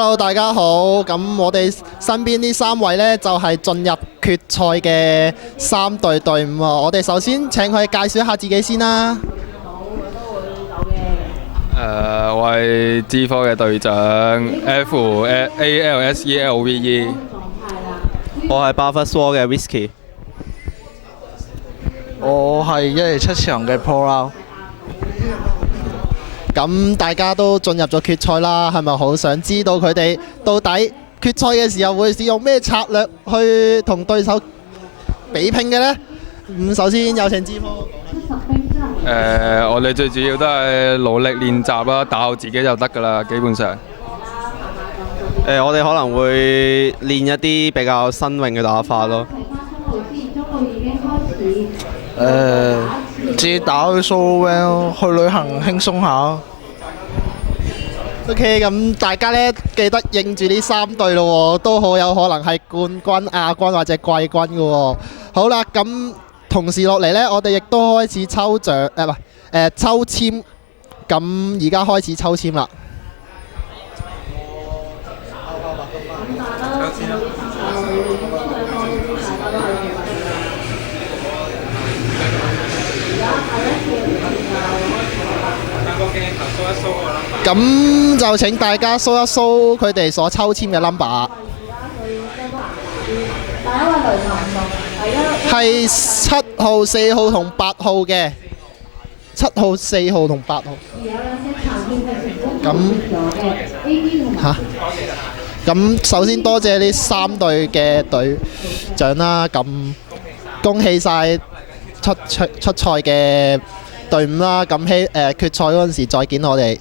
Hello，大家好。咁我哋身邊呢三位呢，就係進入決賽嘅三隊隊伍啊。我哋首先請佢介紹一下自己先啦。我係 G 科嘅隊長 FALSELVE。我係巴弗索嘅 Whisky。我係127場嘅 Pro。咁大家都進入咗決賽啦，係咪好想知道佢哋到底決賽嘅時候會使用咩策略去同對手比拼嘅呢？咁首先有請 G 科。我哋最主要都係努力練習啦，打好自己就得㗎啦，基本上。我哋可能會練一啲比較新穎嘅打法咯。自己打去 solo well， 去旅行輕鬆下。OK， 咁大家呢，記得認住呢三隊咯喎，都好有可能係冠軍、亞軍或者季軍嘅喎。好啦，咁同時落嚟呢，我哋亦都開始抽獎，抽籤。咁而家開始抽籤啦。咁就請大家 show 一 show 佢哋所抽籤嘅 number。係7號、4號同8號嘅。7號、4號同8號。咁首先多謝呢三隊嘅隊長啦，咁恭喜晒出賽嘅隊伍啦，咁決賽嗰陣時再見我哋。